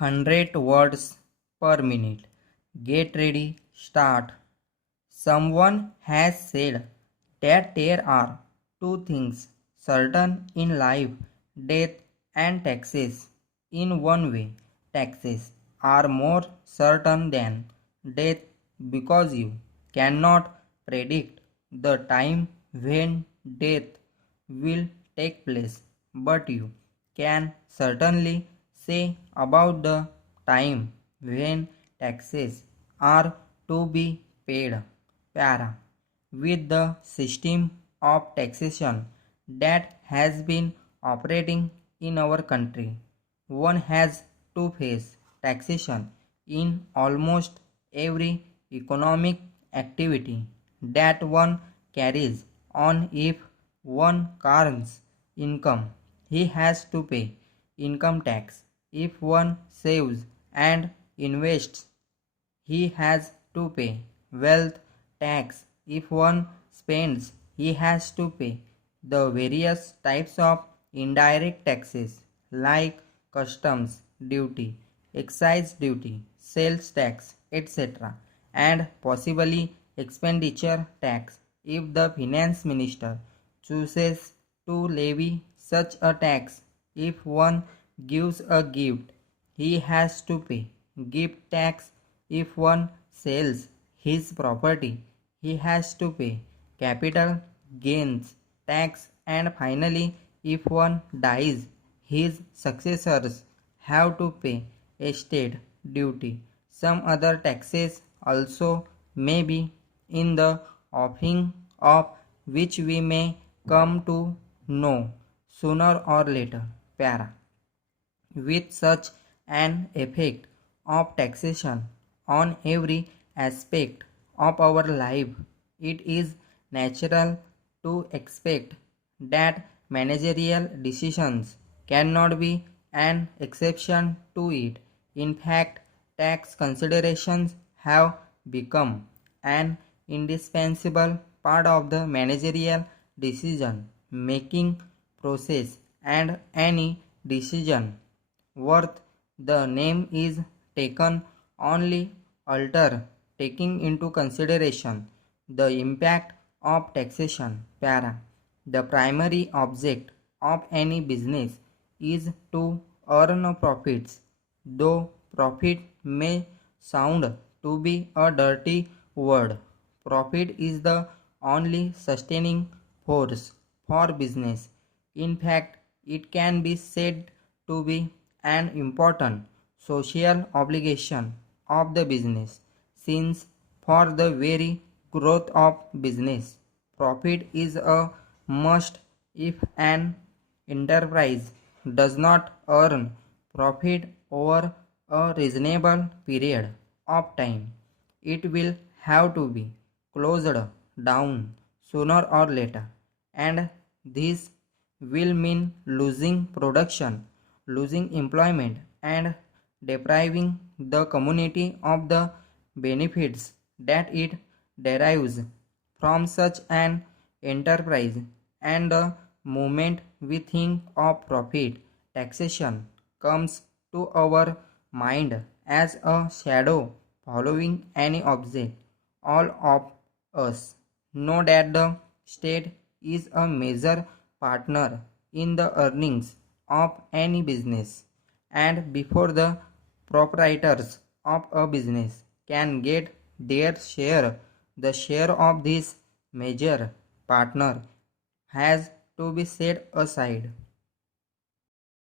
100 words per minute. Get ready, start. Someone has said that there are two things certain in life, death and taxes. In one way, taxes are more certain than death because you cannot predict the time when death will take place, but you can certainly say about the time when taxes are to be paid. Para. With the system of taxation that has been operating in our country, one has to face taxation in almost every economic activity that one carries on. If one earns income, he has to pay income tax. If one saves and invests, he has to pay wealth tax. If one spends, he has to pay the various types of indirect taxes like customs duty, excise duty, sales tax, etc., and possibly expenditure tax if the finance minister chooses to levy such a tax. If one gives a gift, he has to pay gift tax. If one sells his property, he has to pay capital gains tax, and finally, if one dies, his successors have to pay estate duty. Some other taxes also may be in the offing, of which we may come to know sooner or later. Para. With such an effect of taxation on every aspect of our life, it is natural to expect that managerial decisions cannot be an exception to it. In fact, tax considerations have become an indispensable part of the managerial decision making process, and any decision worth the name is taken only alter taking into consideration the impact of taxation. Para. The primary object of any business is to earn profits, though profit may sound to be a dirty word. Profit is the only sustaining force for business. In fact, it can be said to be an important social obligation of the business, since for the very growth of business, profit is a must. If an enterprise does not earn profit over a reasonable period of time, it will have to be closed down sooner or later, and this will mean losing production, losing employment, and depriving the community of the benefits that it derives from such an enterprise. And the moment we think of profit, taxation comes to our mind as a shadow following any object. All of us know that the state is a major partner in the earnings of any business, and before the proprietors of a business can get their share, the share of this major partner has to be set aside.